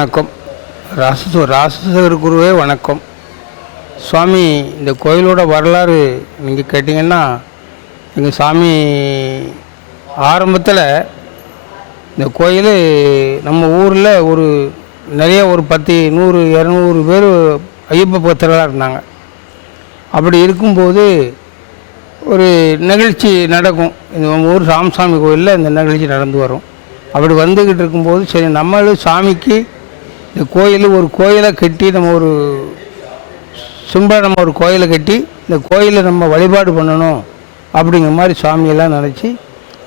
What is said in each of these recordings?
வணக்கம். ராசசேகர் குருவே வணக்கம். சுவாமி, இந்த கோயிலோட வரலாறு நீங்கள் கேட்டிங்கன்னா, எங்கள் சாமி ஆரம்பத்தில் இந்த கோயில் நம்ம ஊரில் நிறைய ஒரு 10, 100, 200 பேர் ஐயப்ப பக்தர்களாக இருந்தாங்க. அப்படி இருக்கும்போது ஒரு நிகழ்ச்சி நடக்கும். இந்த ஊர் ராமசாமி கோயிலில் இந்த நிகழ்ச்சி நடந்து வரும். அப்படி வந்துக்கிட்டு இருக்கும்போது, சரி நம்மளும் சாமிக்கு இந்த கோயில் ஒரு கோயிலை கட்டி நம்ம ஒரு கோயிலை கட்டி இந்த கோயிலை நம்ம வழிபாடு பண்ணணும் அப்படிங்கிற மாதிரி சாமியெல்லாம் நினச்சி,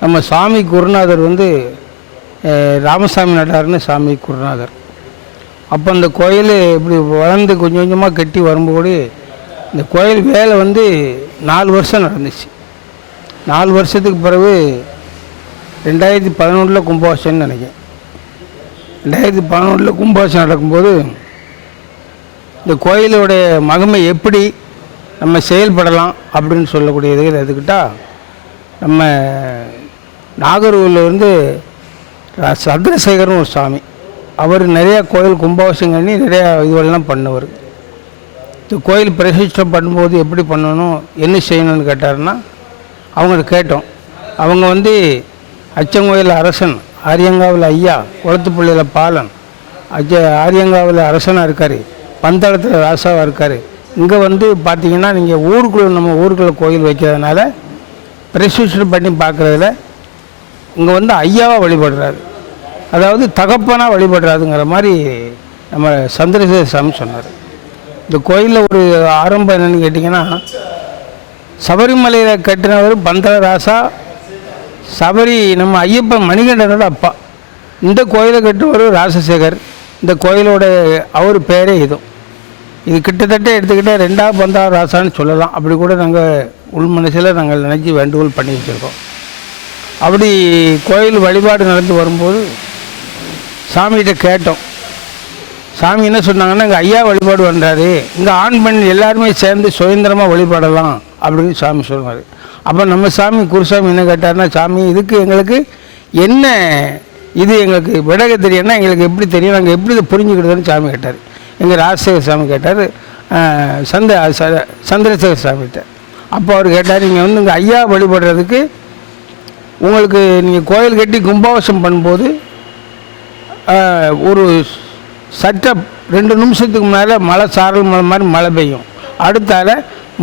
நம்ம சாமி குருநாதர் ராமசாமி நட்டார்னு சாமி குருநாதர். அப்போ அந்த கோயில் இப்படி வளர்ந்து கொஞ்சம் கொஞ்சமாக கட்டி வரும்போது இந்த கோயில் வேலை 4 வருஷம் நடந்துச்சு. 4 வருஷத்துக்கு பிறகு 2011 கும்பாபிஷேகம்னு நினைக்கிறேன். 2011 கும்பாபிஷேகம் நடக்கும்போது இந்த கோயிலுடைய மகிமை எப்படி நம்ம செயல்படலாம் அப்படின்னு சொல்லக்கூடியது எடுத்துக்கிட்டால், நம்ம நாகர்கோவிலிருந்து சந்திரசேகர்னு ஒரு சாமி, அவர் நிறையா கோயில் கும்பாபிஷேகம் பண்ணி நிறையா இதுவெல்லாம் பண்ணுவார். இந்த கோயில் பிரதிஷ்டை பண்ணும்போது எப்படி பண்ணணும், என்ன செய்யணும்னு கேட்டாருன்னா, அவங்கள்ட்ட கேட்டோம். அவங்க அச்சங்கோயில் அரசன், ஆரியங்காவில் ஐயா, குளத்துப்பள்ளியில் பாலன், ஆரியங்காவில் அரசனாக இருக்கார், பந்தளத்தில் ராசாவாக இருக்கார். இங்கே பார்த்திங்கன்னா, நீங்கள் நம்ம ஊருக்குள்ளே கோயில் வைக்கிறதுனால பிரதிஷ்டை பண்ணி பார்க்குறதுல இங்கே ஐயாவாக வழிபடுறாரு, அதாவது தகப்பனாக வழிபடுறாருங்கிற மாதிரி நம்ம சந்திரசேகர் சாமி சொன்னார். இந்த கோயிலில் ஒரு ஆரம்பம் என்னென்னு கேட்டிங்கன்னா, சபரிமலையில் கட்டினவர் பந்தள ராசா, நம்ம ஐயப்பன் மணிகண்டனோட அப்பா. இந்த கோயிலை கட்டுவர் ராசசேகர். இந்த கோயிலோட அவர் பேரே இது கிட்டத்தட்ட எடுத்துக்கிட்டால் 2வது பந்தள ராசான்னு சொல்லலாம். அப்படி கூட நாங்கள் உள் மனசில் நாங்கள் நினச்சி வேண்டுகோள் பண்ணி வச்சுருக்கோம். அப்படி கோயில் வழிபாடு நடந்து வரும்போது சாமிகிட்ட கேட்டோம். சாமி என்ன சொன்னாங்கன்னா, இங்கே ஐயா வழிபாடு பண்ணுறாரு, இங்கே ஆண் பெண் எல்லாருமே சேர்ந்து சுதந்திரமாக வழிபாடலாம் அப்படின்னு சாமி சொன்னார். அப்போ நம்ம சாமி குருசாமி என்ன கேட்டார்னா, சாமி இதுக்கு எங்களுக்கு என்ன எங்களுக்கு விடக தெரியும்னா எங்களுக்கு எப்படி தெரியும், நாங்கள் எப்படி இதை புரிஞ்சுக்கிட்டதுன்னு சாமி கேட்டார். எங்கள் ராஜசேகர் சாமி கேட்டார் சந்திரசேகர் சாமிகிட்ட. அப்போ அவர் கேட்டார், நீங்கள் இங்கே ஐயா வழிபடுறதுக்கு உங்களுக்கு நீங்கள் கோயில் கட்டி கும்பாபிஷேகம் பண்ணும்போது ஒரு சட்ட 2 நிமிஷத்துக்கு மேலே மழை சாரல் மழை மாதிரி மழை பெய்யும், அடுத்தால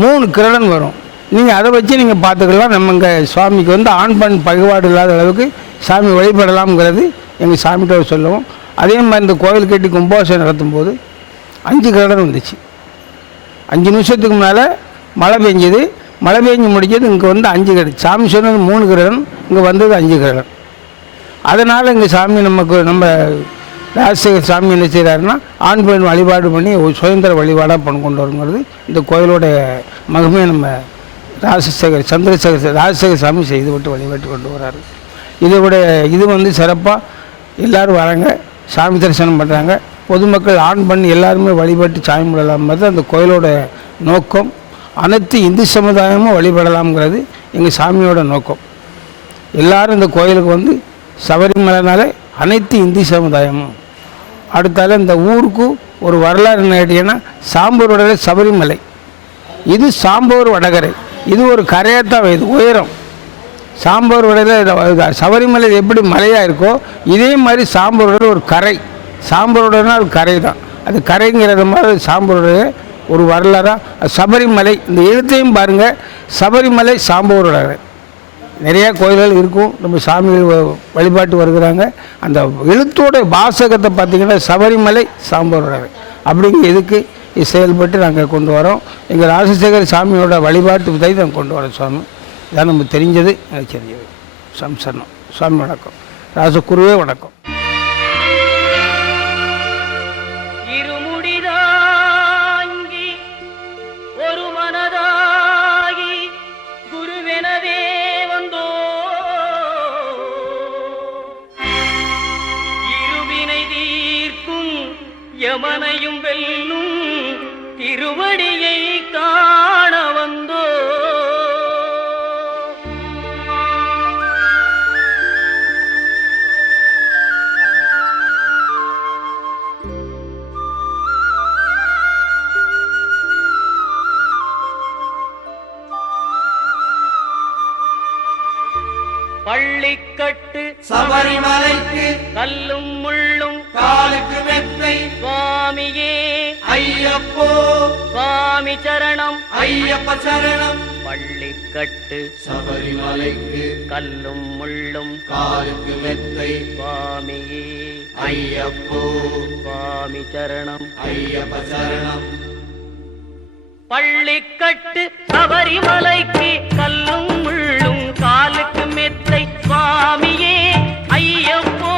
3 கிரணன் வரும். நீங்கள் அதை வச்சு நீங்கள் பார்த்துக்கலாம். நம்ம இங்கே சுவாமிக்கு ஆண் பெண் பகுபாடு இல்லாத அளவுக்கு சாமி வழிபடலாம்ங்கிறது எங்கள் சாமிகிட்ட சொல்லுவோம். அதே மாதிரி இந்த கோயில் கட்டி கும்பாபிஷேகம் நடத்தும்போது 5 கிரணம் வந்துச்சு. 5 நிமிஷத்துக்கு மேலே மழை பெஞ்சது. மழை பெஞ்சு முடிஞ்சது. இங்கே 5 கிரணம். சாமி சொன்னது 3 கிரணம், இங்கே வந்தது 5 கிரணம். அதனால் இங்கே சாமி நம்ம ராஜசேகர் சாமி என்ன செய்கிறாருன்னா, ஆண் பெண் வழிபாடு பண்ணி ஒரு சுதந்திர வழிபாடாக கொண்டு வருங்கிறது இந்த கோயிலோட மகிமையை நம்ம ராஜசேகர் சாமி செய்துவிட்டு வழிபாட்டு கொண்டு வர்றாரு. இது சிறப்பாக எல்லோரும் வராங்க, சாமி தரிசனம் பண்ணுறாங்க. பொதுமக்கள் ஆண் பெண் எல்லாருமே வழிபாட்டு சாமி விடலாம்ங்கிறது அந்த கோயிலோட நோக்கம். அனைத்து இந்து சமுதாயமும் வழிபடலாம்ங்கிறது எங்கள் சாமியோட நோக்கம். எல்லோரும் இந்த கோயிலுக்கு சபரிமலைனாலே அனைத்து இந்து சமுதாயமும். அடுத்தால இந்த ஊருக்கு ஒரு வரலாறு என்ன கேட்டீங்கன்னா, சாம்பூரோட சபரிமலை, இது சாம்பூர் வடகரை, இது ஒரு கரையாத்தான் இது உயரம். சாம்பூர் வடையில் சபரிமலை எப்படி மலையாக இருக்கோ இதே மாதிரி சாம்பூரோட ஒரு கரை. சாம்பூரோடனா அது கரை தான். அது கரைங்கிறது மாதிரி சாம்பூரோட ஒரு வரலாறாக சபரிமலை. இந்த எழுத்தையும் பாருங்கள், சபரிமலை சாம்பூரோட நிறையா கோயில்கள் இருக்கும். நம்ம சாமிகள் வழிபாட்டு வருகிறாங்க. அந்த எழுத்தோட வாசகத்தை பார்த்திங்கன்னா சபரிமலை சாம்பூரோட அப்படிங்கிற இதுக்கு செயல்பட்டு நாங்கள் கொண்டு வரோம். எங்கள் ராஜசேகர் சாமியோட வழிபாட்டு விதை நாங்கள் கொண்டு வரோம். சுவாமி இதான் நம்ம தெரிஞ்சது, எனக்கு தெரிஞ்சது. சம்சரணம். சுவாமி வணக்கம். ராசகுருவே வணக்கம். யமனையும் வெல்லும் திருவடியை காண வந்தோ. பள்ளிக்கட்டு சபரிமலைக்கு கல்லும் முள்ளும் காலுக்கு மெத்தை சுவாமியே ஐயப்போ சுவாமி சரணம் ஐயப்ப சரணம் பள்ளிக்கட்டு சபரிமலைக்கு கல்லும் முள்ளும் காலுக்கு மெத்தை சுவாமியே ஐயப்போ சுவாமி சரணம் ஐயப்ப சரணம் பள்ளிக்கட்டு சபரிமலைக்கு கல்லும் முள்ளும் காலுக்கு மெத்தை சுவாமியே ஐயப்போ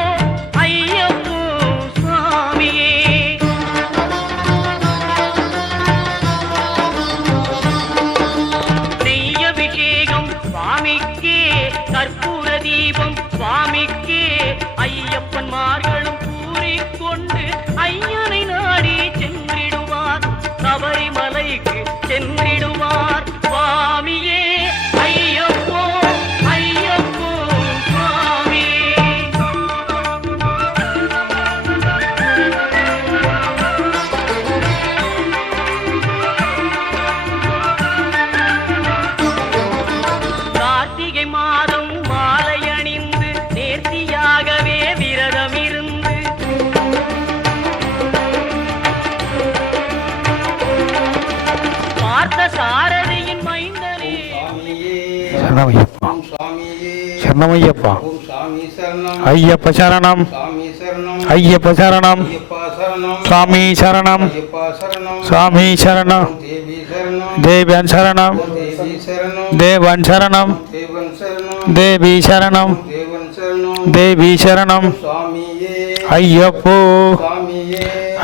ஐயப்போ சுவாமியே நெய்யபிஷேகம் சுவாமிக்கே கற்பூர தீபம் சுவாமிக்கே ஐயப்பன்மார்களும் கூறிக்கொண்டு ஐயனை நாடி சென்றிடுவார் சபரிமலைக்கு சென்றிடுவார் சுவாமியே ஐயப்போ ஐயப்போ சுவாமியே கார்த்திகை மாதம் மாலை அணிந்து நேர்த்தியாகவே விரதம் இருந்து பார்த்த சாரதியின் மைந்தனே சரணமையப்பா சரணமையப்பா ஐயப்ப சரணம் ஐயப்ப சரணம் சுவாமி சரணம் சுவாமி சரணம் தேவன் சரணம் தேவன் சரணம் தேவி சரணம் தேவி சரணம் ஐயப்போ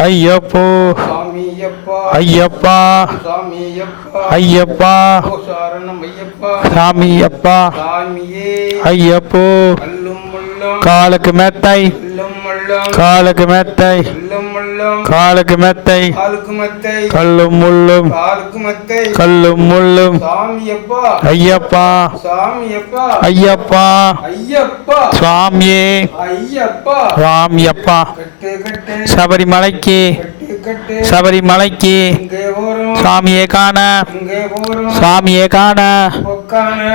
ஐயப்போ ஐயப்பா ஐயப்பா சாமி அப்பா ஐயப்போ காலுக்கு மெத்தை காலுக்கு மெத்தை காலுக்கு மெத்தை கல்லும் முள்ளும் கல்லும் முள்ளும் ஐயப்பா ஐயப்பா சுவாமியே சுவாமியப்பா சபரிமலைக்கு சபரிமலைக்கு சாமியை காண சாமியை காண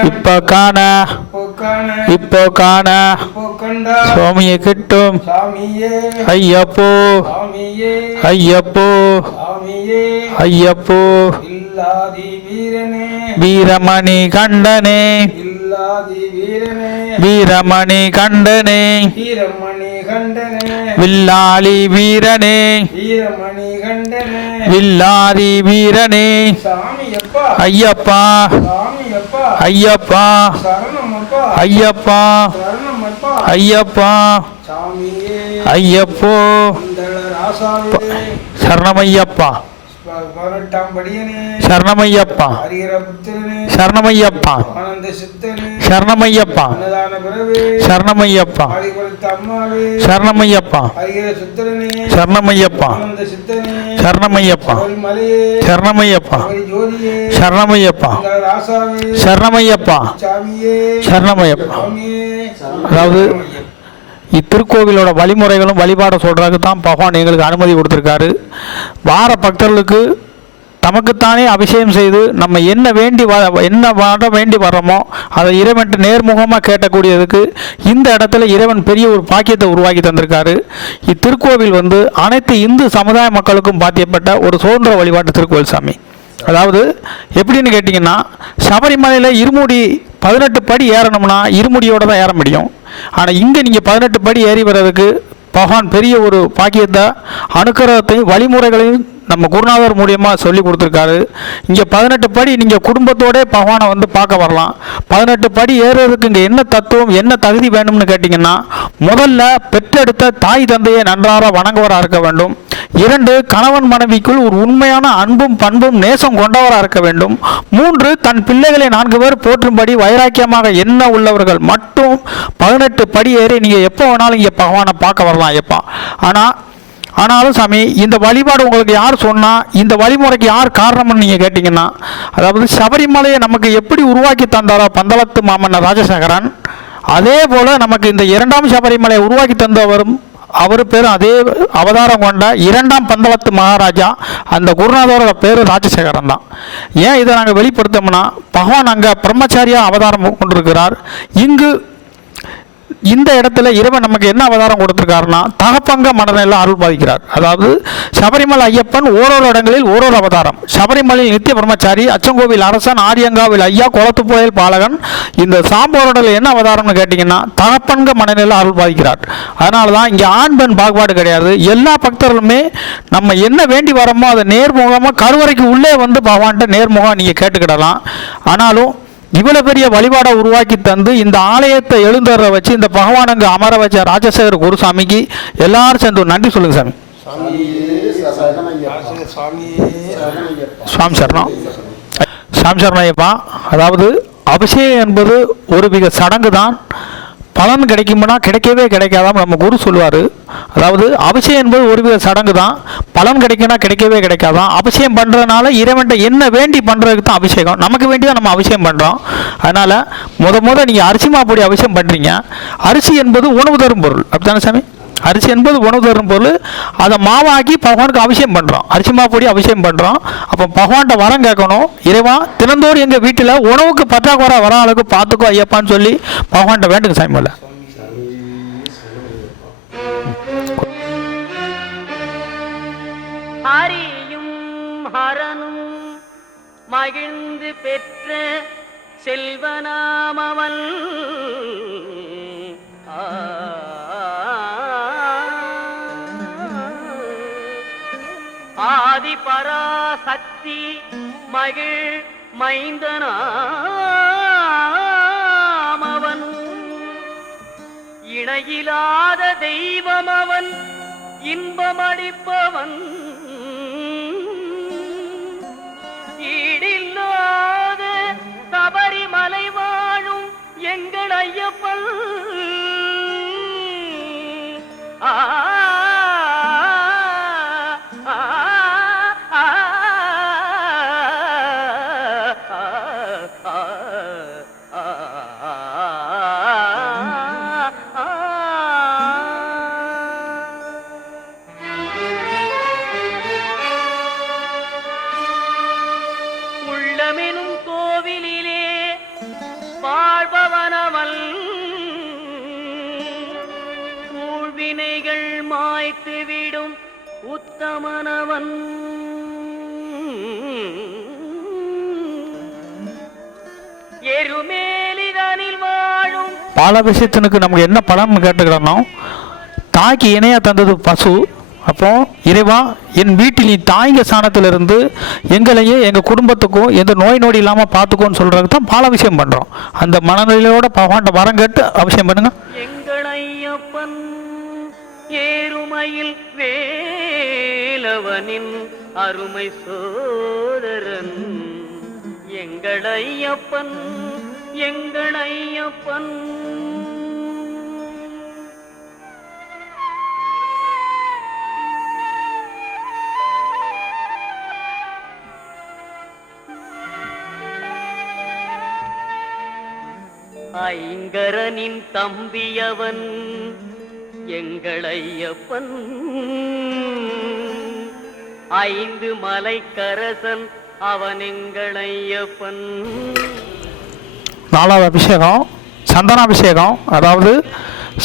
இப்போ காண இப்போ காண சுவாமியை கிட்டும் ஐயப்போ ஐயப்போ ஐயப்போ வீரமணி கண்டனே வீரமணி கண்டனே வில்லாளி வீரனே வில்லாதி வீரனே ஐயப்பா ஐயப்பா ஐயப்பா ஐயப்பா ஐயப்போ சரணமையப்பா சரணமையப்பா சரணமையப்பா சரணமையப்பா சரணமையப்பா சரணமையப்பா சரணமையப்பா சரணமையப்பா சரணமையப்பா சரணமையப்பா சரணமையப்பா சரணமையப்பா அதாவது இத்திருக்கோவிலோட வழிமுறைகளும் வழிபாட சொல்கிறதுக்கு தான் பகவான் எங்களுக்கு அனுமதி கொடுத்துருக்காரு. வார பக்தர்களுக்கு தமக்குத்தானே அபிஷேகம் செய்து நம்ம என்ன வேண்டி வர்றோமோ அதை இறைவன்ட்டு நேர்முகமாக கேட்டக்கூடியதுக்கு இந்த இடத்துல இறைவன் பெரிய ஒரு பாக்கியத்தை உருவாக்கி தந்திருக்காரு. இத்திருக்கோவில் அனைத்து இந்து சமுதாய மக்களுக்கும் பாத்தியப்பட்ட ஒரு சுதந்திர வழிபாட்டு திருக்கோவில் சாமி. அதாவது எப்படின்னு கேட்டிங்கன்னா, சபரிமலையில் இருமுடி 18 படி ஏறணும்னா இருமுடியோடு தான் ஏற முடியும். ஆனால் இங்கே நீங்கள் 18 படி ஏறி வர்றதுக்கு பகவான் பெரிய ஒரு பாக்கியத்தை அனுக்கிரகத்தையும் வழிமுறைகளையும் நம்ம குருநாதர் மூலியமாக சொல்லி கொடுத்துருக்காரு. இங்கே 18 படி நீங்கள் குடும்பத்தோடே பகவானை பார்க்க வரலாம். 18 படி ஏறுறதுக்கு இங்கே என்ன தத்துவம் என்ன தகுதி வேணும்னு கேட்டிங்கன்னா, முதல்ல பெற்றெடுத்த தாய் தந்தையை நன்றாக வணங்குவராக இருக்க வேண்டும். 2 கணவன் மனைவிக்குள் ஒரு உண்மையான அன்பும் பண்பும் நேசம் கொண்டவராக இருக்க வேண்டும். 3 தன் பிள்ளைகளை 4 பேர் போற்றும்படி வைராக்கியமாக என்ன உள்ளவர்கள் மட்டும் 18 படி ஏறி நீங்கள் எப்போ வேணாலும் இங்கே பகவானை பார்க்க வரலாம் ஐயப்பா. ஆனாலும் சாமி, இந்த வழிபாடு உங்களுக்கு யார் சொன்னால், இந்த வழிமுறைக்கு யார் காரணம்னு நீங்கள் கேட்டிங்கன்னா, அதாவது சபரிமலையை நமக்கு எப்படி உருவாக்கி தந்தாரோ பந்தளத்து மாமன்னர் ராஜசேகரன், அதே போல் நமக்கு இந்த 2ஆம் சபரிமலையை உருவாக்கி தந்தவரும் அவர் பேர் அதே அவதாரம் கொண்ட 2ஆம் பந்தளத்து மகாராஜா, அந்த குருநாதரோட பேர் ராஜசேகரன் தான். ஏன் இதை நாங்கள் வெளிப்படுத்தோம்னா, பகவான் அங்கே பிரம்மச்சாரியாக அவதாரம் கொண்டிருக்கிறார். இங்கு இந்த இடத்துல இறைவன் நமக்கு என்ன அவதாரம் கொடுத்துருக்காருன்னா தகப்பங்க மனநிலை அருள் பாதிக்கிறார். அதாவது சபரிமலை ஐயப்பன் ஓரோரு இடங்களில் ஓரோரு அவதாரம். சபரிமலையில் நித்திய பிரம்மச்சாரி, அச்சங்கோவில் அரசன், ஆரியங்காவில் ஐயா, குளத்துப்போயல் பாலகன். இந்த சாம்போரோட என்ன அவதாரம்னு கேட்டிங்கன்னா தகப்பங்க மனநிலை அருள் பாதிக்கிறார். அதனால தான் இங்கே ஆண் பெண் பாகுபாடு கிடையாது. எல்லா பக்தர்களுமே நம்ம என்ன வேண்டி வரோமோ அதை நேர்முகமாக கருவறைக்கு உள்ளே வந்து பகவான்கிட்ட நேர்முகம் நீங்கள் கேட்டுக்கிடலாம். ஆனாலும் இவ்வளோ பெரிய வழிபாடை உருவாக்கி தந்து இந்த ஆலயத்தை எழுந்தற வச்சு இந்த பகவான் அங்கே அமர வச்ச ராஜசேகர குருசாமிக்கு எல்லாரும் சேர்ந்து ஒரு நன்றி சொல்லுங்க சாமி. சுவாமி சரணம். சாமி சரணய்யப்பா. அதாவது அபிஷேகம் என்பது ஒரு மிக சடங்கு தான். பலன் கிடைக்கும்னா கிடைக்கவே கிடைக்காதான் நம்ம குரு சொல்லுவார். அதாவது அபிஷேகம் என்பது ஒரு வித சடங்கு தான். பலன் கிடைக்குன்னா கிடைக்கவே கிடைக்காதான். அபிஷேகம் பண்ணுறதுனால இறைவன்ட்ட என்ன வேண்டி பண்ணுறதுக்கு தான் அபிஷேகம். நமக்கு வேண்டி தான் நம்ம அபிஷேகம் பண்ணுறோம். அதனால் நீங்கள் அரிசி மாப்பொடி அபிஷேகம் பண்ணுறீங்க. அரிசி என்பது உணவு தரும் பொருள், அப்படித்தானே சாமி? அரிசி என்பது உணவு தரும் பொருள். அதை மாவாக்கி பகவானுக்கு அபிஷேகம் பண்ணுறோம், அரிசி மாப்பொடி அபிஷேகம் பண்ணுறோம். அப்போ பகவான்கிட்ட வரம் கேட்கணும், இறைவா தினந்தோறும் எங்கள் வீட்டில் உணவுக்கு பற்றாக்குறை வர அளவுக்கு பார்த்துக்கோ ஐயப்பான்னு சொல்லி பகவான்கிட்ட வேண்டுங்க சாமி. மேலே ஹரியும் ஹரனும் மகிழ்ந்து பெற்ற செல்வனாமவன் ஆதி பராசக்தி மகிழ் மைந்தனாமவன் இணையிலாத தெய்வம் அவன் இன்பமளிப்பவன் ஈடில்லாத சபரிமலை வாழும் எங்கள் ஐயப்பன் உள்ளமெனும் கோவிலிலே வாழ்பவனவன் ஊழ்வினைகள் மாய்த்துவிடும் உத்தமனவன் எருமேலிதனில் வாழும் பாலாபிஷேகத்தினுக்கு நமக்கு என்ன பலன் கேட்டுக்கிறோம்? தாய்க்கு இணையா தந்தது பசு. அப்போ இறைவா என் வீட்டில் நீ தாய்ங்க ஸ்தானத்திலிருந்து எங்களையே எங்கள் குடும்பத்துக்கும் எந்த நோய் நொடி இல்லாமல் பார்த்துக்கோன்னு சொல்கிறதுக்கு தான் பாலாபிஷேகம் பண்ணுறோம். அந்த மனநிலையோட பகவான்கிட்ட வரம் கேட்டு அபிஷேகம் பண்ணுங்க. எங்கள் ஐயப்பன் ஏறுமையில் வேலவனின் அருமை சோதரன் எங்கள் ஐயப்பன் எங்கள் ஐயப்பன். ஐங்கரனின் தம்பியவன் எங்கள் ஐயப்பன் ஐந்து மலைக்கரசன் அவன் எங்கள் ஐயப்பன். நாலாவது அபிஷேகம் சந்தனாபிஷேகம். அதாவது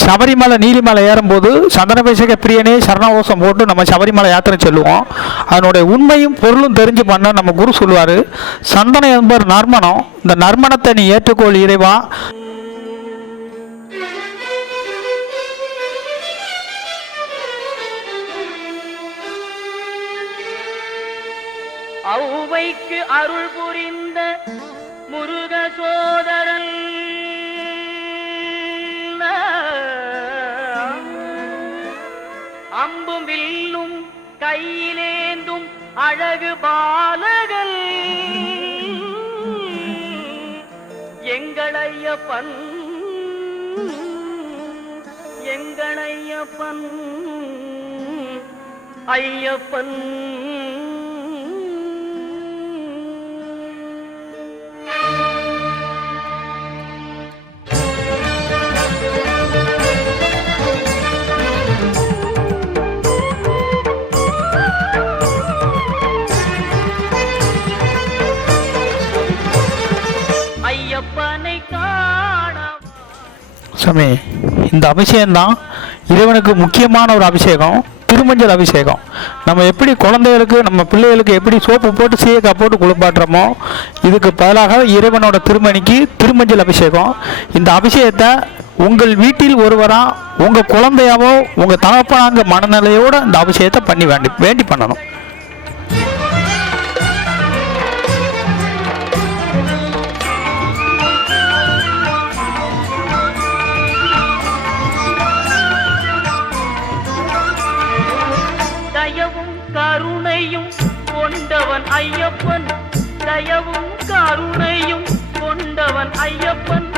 சபரிமலை நீலிமலை ஏறும்போது சந்தனாபிஷேக பிரியனே சரணகோஷம் போட்டு நம்ம சபரிமலை யாத்திரை சொல்லுவோம். அதனுடைய உண்மையும் பொருளும் தெரிஞ்சு பண்ண நம்ம குரு சொல்லுவார். சந்தனம் என்பது நறுமணம். இந்த நறுமணத்தை நீ ஏற்றுக்கொள் இறைவா. ஔவைக்கு அருள் புரிந்த முருக சோதரன் அம்பும் வில்லும் கையிலேந்தும் அழகு பாலகன் எங்கள் ஐயப்பன் எங்கள் ஐயப்பன் ஐயப்பன். சாமி, இந்த அபிஷேகம்தான் இறைவனுக்கு முக்கியமான ஒரு அபிஷேகம், திருமஞ்சள் அபிஷேகம். நம்ம எப்படி குழந்தைகளுக்கு நம்ம பிள்ளைகளுக்கு எப்படி சோப்பு போட்டு சீயக்காய் போட்டு குளிப்பாட்டுறோமோ, இதுக்கு பதிலாக இறைவனோட திருமணிக்கு திருமஞ்சள் அபிஷேகம். இந்த அபிஷேகத்தை உங்கள் வீட்டில் ஒருவரா உங்கள் குழந்தையாவோ உங்கள் தகப்பனாங்க மனநிலையோடு இந்த அபிஷேகத்தை பண்ணி வேண்டி பண்ணணும். தயவும் கருணையும் கொண்டவன் ஐயப்பன், தயவும் கருணையும் கொண்டவன் ஐயப்பன்,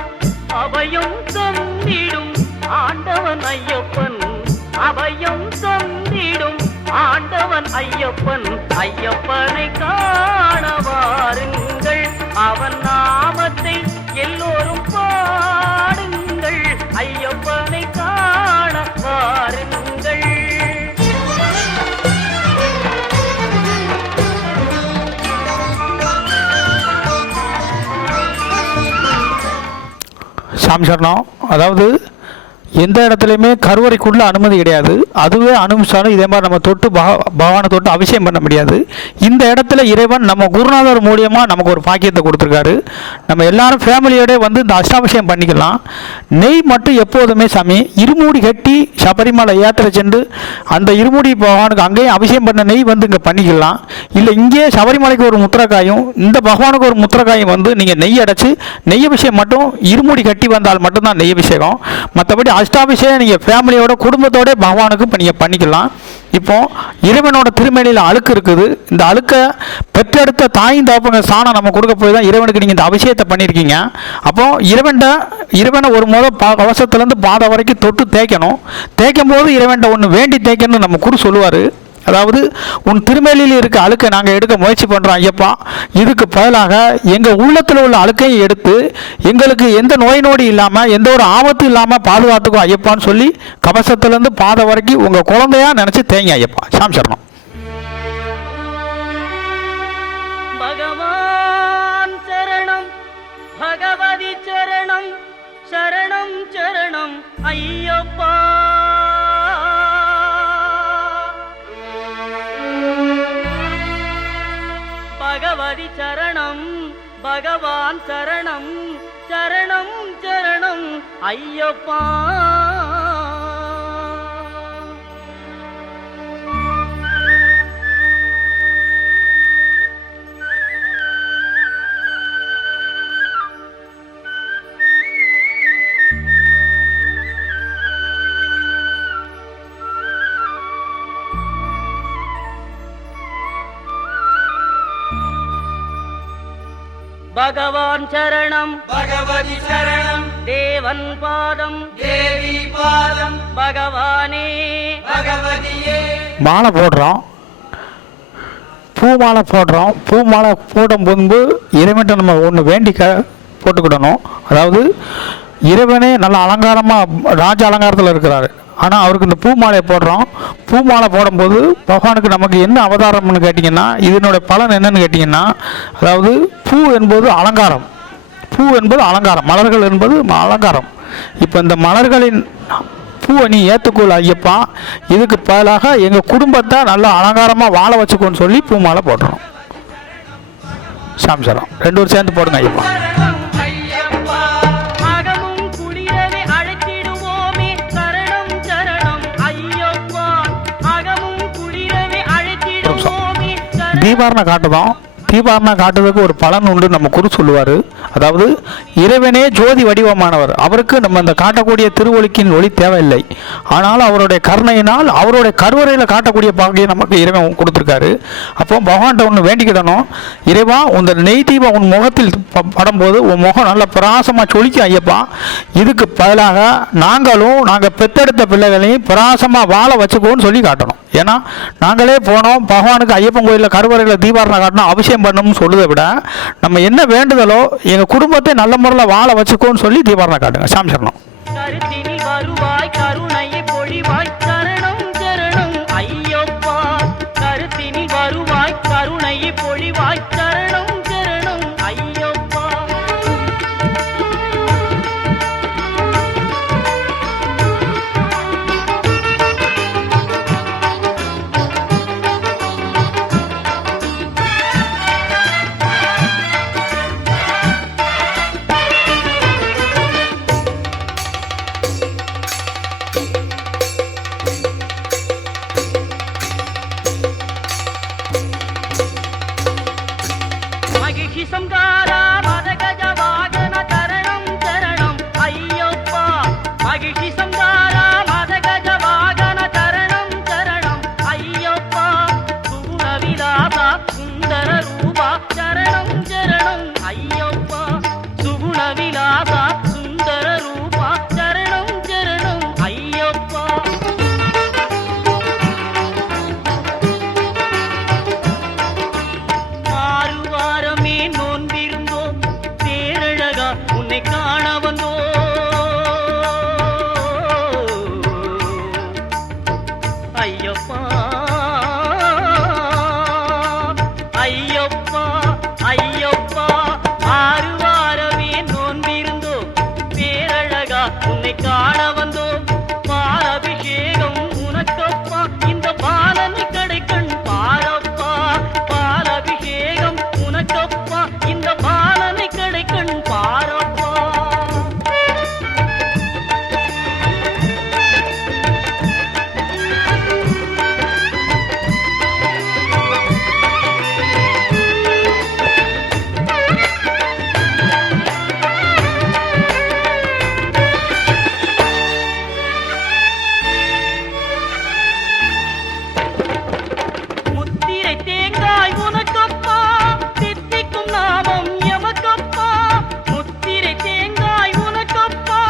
அபயம் தந்திடும் ஆண்டவன் ஐயப்பன், அபயம் தந்திடும் ஆண்டவன் ஐயப்பன். ஐயப்பனை காண வாருங்கள், அவன் நாமத்தை எல்லோரும் பாடுங்கள். ஐயப்பனை காண வாருங்கள். சாமி சரணம். அதாவது எந்த இடத்துலையுமே கருவறைக்குள்ளே அனுமதி கிடையாது. அதுவே அனுமதிச்சாலும் இதே மாதிரி நம்ம தொட்டு பகவானை தொட்டு அபிஷேகம் பண்ண முடியாது. இந்த இடத்துல இறைவன் நம்ம குருநாதர் மூலியமாக நமக்கு ஒரு பாக்கியத்தை கொடுத்துருக்காரு. நம்ம எல்லாரும் ஃபேமிலியோட வந்து இந்த அஷ்டாபிஷேகம் பண்ணிக்கலாம். நெய் மட்டும் எப்போதுமே சாமி இருமூடி கட்டி சபரிமலை யாத்திரை சென்று அந்த இருமூடி பகவானுக்கு அங்கேயும் அபிஷேகம் பண்ண நெய் வந்து இங்கே பண்ணிக்கலாம். இல்லை இங்கே சபரிமலைக்கு ஒரு முத்திரக்காயும் இந்த பகவானுக்கு ஒரு முத்திரக்காயும் வந்து நீங்கள் நெய் அடைச்சி நெய் அபிஷேகம் மட்டும் இருமூடி கட்டி வந்தால் மட்டும்தான் நெய் அபிஷேகம். மற்றபடி அஷ்டாபிஷேகம் நீங்கள் ஃபேமிலியோட குடும்பத்தோட பகவானுக்கு நீங்கள் பண்ணிக்கலாம். இப்போ இறைவனோட திருமேனியில் அழுக்கு இருக்குது. இந்த அழுக்கை பெற்றெடுத்த தாயும் தகப்பங்க சாணம் நம்ம கொடுக்க போய் தான் இறைவனுக்கு நீங்கள் இந்த அபிஷேகத்தை பண்ணியிருக்கீங்க. அப்போ இறைவனை ஒரு முதல் கவசத்துலேருந்து பாதம் வரைக்கும் தொட்டு தேய்க்கணும். தேய்க்கும் போது இறைவன்ட்ட ஒன்று வேண்டி தேய்க்கணும்னு நம்ம குரு சொல்லுவார். அதாவது உன் திருமேலியில் இருக்க அழுக்கை நாங்கள் எடுக்க முயற்சி பண்ணுறோம் ஐயப்பா, இதுக்கு பதிலாக எங்கள் உள்ளத்தில் உள்ள அழுக்கையும் எடுத்து எங்களுக்கு எந்த நோய் நொடி இல்லாமல் எந்த ஒரு ஆபத்து இல்லாமல் பாதுகாத்துக்கும் ஐயப்பான்னு சொல்லி கவசத்துலேருந்து பாதை வரைக்கும் உங்கள் குழந்தையா நினச்சி தேங்க ஐயப்பா. சாமி சரணம். பகவான் சரணம், பகவதி சரணம், சரணம் சரணம் ஐயப்பா. பகவதி சரணம், பகவான் சரணம், சரணம் சரணம் ஐயப்பா. பகவான் சரணம், பகவதி சரணம், தேவன் பாதம், தேவி பாதம், பகவானே பகவதியே. மாலை போடுறோம், பூ மாலை போடுறோம். பூ மாலை போடும் போது இறைவன்ட்ட நம்ம ஒன்று வேண்டி போட்டுக்கிடணும். அதாவது இறைவனே நல்ல அலங்காரமாக ராஜ அலங்காரத்தில் இருக்கிறாரு. ஆனால் அவருக்கு இந்த பூ மாலையை போடுறோம். பூ மாலை போடும்போது பகவானுக்கு நமக்கு என்ன அவதாரம்னு கேட்டிங்கன்னா, இதனுடைய பலன் என்னன்னு கேட்டிங்கன்னா, அதாவது பூ என்பது அலங்காரம், பூ என்பது அலங்காரம், மலர்கள் என்பது அலங்காரம். இப்போ இந்த மலர்களின் பூவை நீ ஏற்றுக்கொள் ஐயப்பா, இதுக்கு பதிலாக எங்கள் குடும்பத்தை நல்லா அலங்காரமாக வாழ வச்சுக்கோன்னு சொல்லி பூ மாலை போடுறோம். சாமி சரணம். ரெண்டு பேரும் சேர்ந்து போடுங்க ஐயப்பா. தீபாரணை காட்டுதான். தீபாரணை காட்டுறதுக்கு ஒரு பலன் உண்டு நம்ம குரு சொல்லுவார். அதாவது இறைவனே ஜோதி வடிவமானவர், அவருக்கு நம்ம இந்த காட்டக்கூடிய திருவொளிக்கின் ஒளி தேவையில்லை. ஆனால் அவருடைய கருணையினால் அவருடைய கருவறையில் காட்டக்கூடிய பாக்கியம் நமக்கு இறைவன் கொடுத்துருக்காரு. அப்போ பகவான்கிட்ட ஒன்று வேண்டிக்கிடணும், இறைவா உந்த நெய் தீபம் உன் முகத்தில் படும்போது உன் முகம் நல்ல பிரகாசமாக சொலிக்கும் ஐயப்பா, இதுக்கு பதிலாக நாங்கள் பெத்தெடுத்த பிள்ளைகளையும் பிரகாசமாக வாழ வச்சுக்கோன்னு சொல்லி காட்டணும். ஏன்னா நாங்களே போனோம் பகவானுக்கு ஐயப்பன் கோயிலில் கருவறையில் தீபாரணை காட்டணும் அபிஷேகம் பண்ணணும்னு சொல்லுதை விட நம்ம என்ன வேண்டுதலோ எங்கள் குடும்பத்தை நல்ல முறையில் வாழ வச்சுக்கோன்னு சொல்லி தீபாரணை காட்டுங்க. சாமி சரணம். கருத்தினில் வருவாய் கருணையை பொழிவாய், சரணம் சரணம் ஐயப்பா. கருத்தினில் வருவாய் கருணையை பொழிவாய், சரணம் சரணம் ஐயப்பா. மகிஷிசந்தாரா மதகஜ வாகன சரணம் சரணம் ஐயப்பா சுகுண விலாசா சுந்தர ரூபா சரணம் சரணம் ஐயப்பா சுகுண விலாசா சுந்தர ரூபா சரணம் சரணம் ஐயப்பா ஆறு வாரமே நோன்பிருந்தோ பேரழகா உன்னை காண வந்தோ ஐயப்பா ஐயப்பா ஐயப்பா ஆறு வாரமே நோன்பிருந்தோ பேரழகா உன்னை காண வந்தோ பாலபிஷேகம் உனக்கப்பா இந்த பாலனை கடைக்கண் பாரப்பா பாலபிஷேகம் உனக்கப்பா இந்த பாலனை கடைக்கண் பாரப்பா முத்திரை தேங்காய் உனக்கப்பா தித்திக்கும் நாமம் எமக்கப்பா முத்திரை தேங்காய் உனக்கப்பா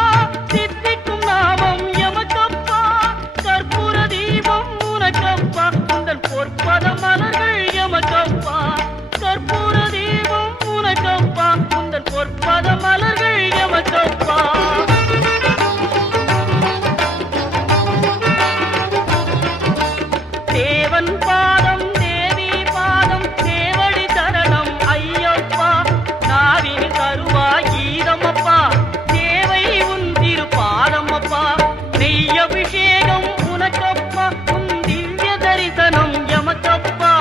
தித்திக்கும் நாமம் எமக்கப்பா கற்பூர தீபம் உனக்கப்பா உந்தன் பொற்பத மலர்கள் எமக்கப்பா கற்பூர தீபம் உனக்கப்பா உந்தன் பொற்பத மலர்கள் எமக்கப்பா தேவன் பாதம் தேவி பாதம் தேவடி சரணம் ஐயப்பா நாவின் கருவாய் கீதமப்பா தேவை உன் திருப்பாதமப்பா நெய் அபிஷேகம் உனக்கப்பா உன் திவ்ய தரிசனம் எமக்கப்பா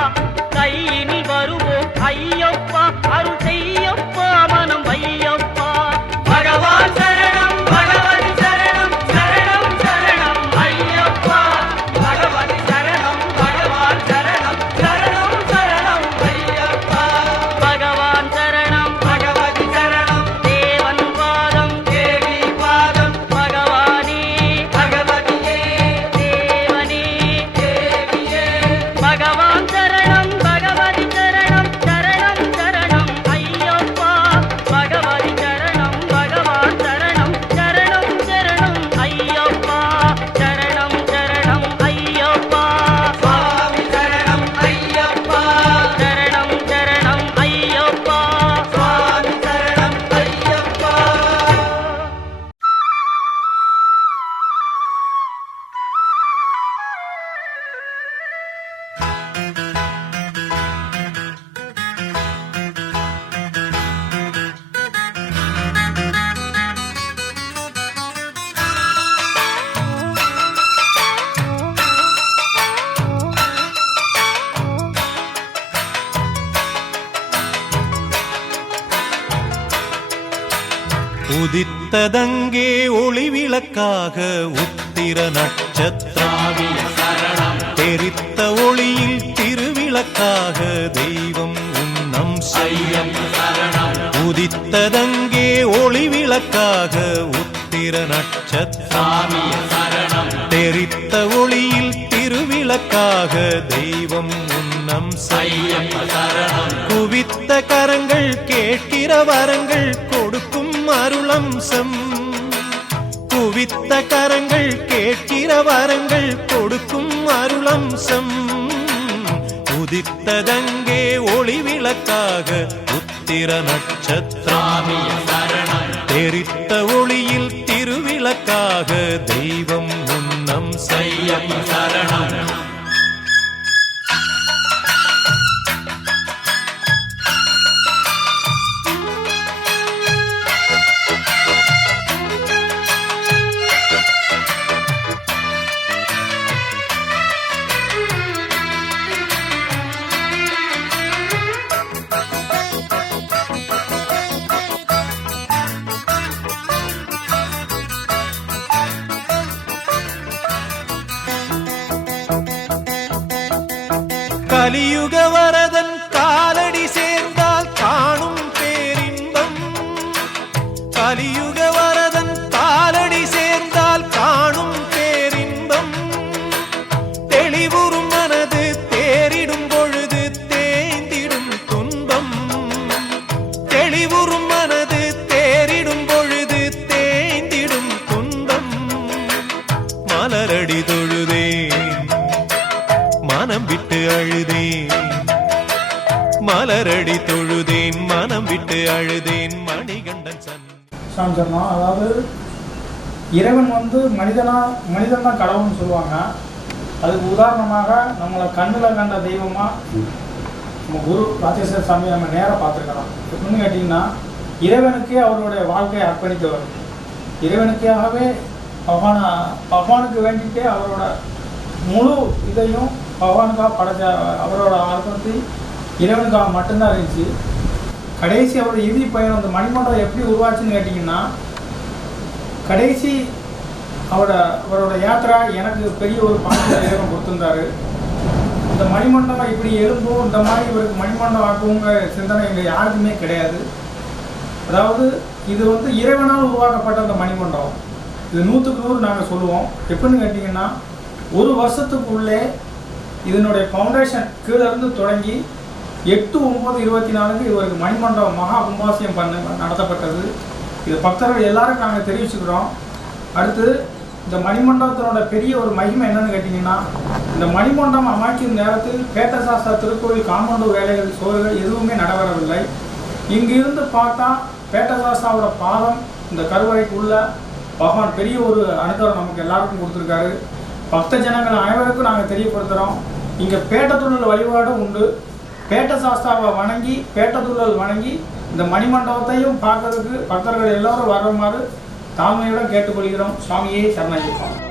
கையினில் வருவோம் ஐயப்பா அருள் செய்யப்பா மனம் ஐயப்பா பகவான் சரணம் பகவதி சரணம் சரணம் சரணம் ஐயப்பா பகவதி சரணம் பகவான் சரணம் சரணம் சரணம் ஐயப்பா பகவான் சரணம் பகவதி சரணம் தேவன் பாதம் தேவி பாதம் பகவானே பகவதியே தேவனே தேவியே பகவான் சரணம் பகவதி சரணம் சரணம் சரணம் ஐயப்பா பகவதி சரணம் பகவான் சரணம் சரணம் சரணம் ஐயப்பா சரணம் சரணம் ஐயப்பா சுவாமி சரணம் ஐயப்பா சரணம் சரணம் ஐயப்பா சுவாமி சரணம் ஐயப்பா உதித்ததங்கே ஒளி விளக்காக உத்திர நட்சத்திராவிய சரணம் தெரித்த ஒளியில் திருவிளக்காக தெய்வம் உன்னம் செய்யம் சரணம் உதித்ததங்கே ஒளி விளக்காக உத்திர நட்சத்திராவிய சரணம் தெரித்த ஒளியில் திருவிளக்காக தெய்வம் உன்னம் செய்யம் சரணம் குவித்த கரங்கள் கேட்கிற வரங்கள் கொடுக்கும் அருளம்சம் குவித்த கரங்கள் கேட்கிற வரங்கள் கொடுக்கும் அருளம்சம் உதித்ததங்கே ஒளி விளக்காக உத்திர நட்சத்திராமிய சரணம் தெரித்த ஒளியில் திருவிளக்காக தெய்வம் உன்னம் செய்யம் சரணம் கலியுக வரதன் காலடி சேர்ந்தால் காணும் பேரின்பம் கலியுக வரதன் காலடி சேர்ந்தால் சாமி சொன்னோம். அதாவது இறைவன் வந்து மனிதன் தான் கடவுள்னு சொல்லுவாங்க. அதுக்கு உதாரணமாக நம்மளை கண்ணில் கண்ட தெய்வமாக நம்ம குரு ராஜேஸ்வர சாமி நம்ம நேராக பார்த்துருக்கலாம். எப்படின்னு கேட்டிங்கன்னா இறைவனுக்கே அவருடைய வாழ்க்கையை அர்ப்பணித்தவர். இறைவனுக்காகவே பகவானுக்கு வேண்டிகிட்டே அவரோட முழு இதையும் பகவானுக்காக படைச்ச அவரோட அர்ப்பணத்தை இறைவனுக்காக மட்டும்தான் இருந்துச்சு. கடைசி அவரோட இறுதி பயணம் அந்த மணிமண்டபம் எப்படி உருவாச்சுன்னு கேட்டிங்கன்னா கடைசி அவரோட யாத்திரா எனக்கு பெரிய ஒரு பாண்டிய இறைவன் கொடுத்துருந்தாரு. இந்த மணிமண்டபம் இப்படி எழும்பும் இந்த மாதிரி இவருக்கு மணிமண்டபம் ஆக்குங்கிற சிந்தனை எங்கள் யாருக்குமே கிடையாது. அதாவது இது வந்து இறைவனால் உருவாக்கப்பட்ட அந்த மணிமண்டபம். இது 100க்கு 100 நாங்கள் சொல்லுவோம். எப்படின்னு கேட்டிங்கன்னா ஒரு வருஷத்துக்குள்ளே இதனுடைய ஃபவுண்டேஷன் கீழேருந்து தொடங்கி 8/9/24 இவருக்கு மணிமண்டபம் மகா கும்பாசியம் நடத்தப்பட்டது. இது பக்தர்கள் எல்லாருக்கும் நாங்கள் தெரிவிச்சுக்கிறோம். அடுத்து இந்த மணிமண்டபத்தினோட பெரிய ஒரு மகிமை என்னன்னு கேட்டிங்கன்னா இந்த மணிமண்டபம் அமைக்கும் நேரத்தில் பேட்டசாஸ்திர திருக்கோயில் காம்பவுண்டு வேலைகள் சோறுகள் எதுவுமே நடைபெறவில்லை. இங்கிருந்து பார்த்தா பேட்டசாஸ்திராவோட பாதம் இந்த கருவறைக்குள்ள பகவான் பெரிய ஒரு அனுகிரகம் நமக்கு எல்லாருக்கும் கொடுத்துருக்காரு. பக்த ஜனங்கள் அனைவருக்கும் நாங்கள் தெரியப்படுத்துகிறோம். இங்கே பேட்டத்துள்ளல் வழிபாடும் உண்டு. பேட்டசாஸ்திராவை வணங்கி பேட்டத்துள்ளல் வணங்கி இந்த மணிமண்டபத்தையும் பார்க்கறதுக்கு பக்தர்கள் எல்லோரும் வருமாறு தாழ்மையுடன் கேட்டுக்கொள்கிறோம். சுவாமியே சரணம்.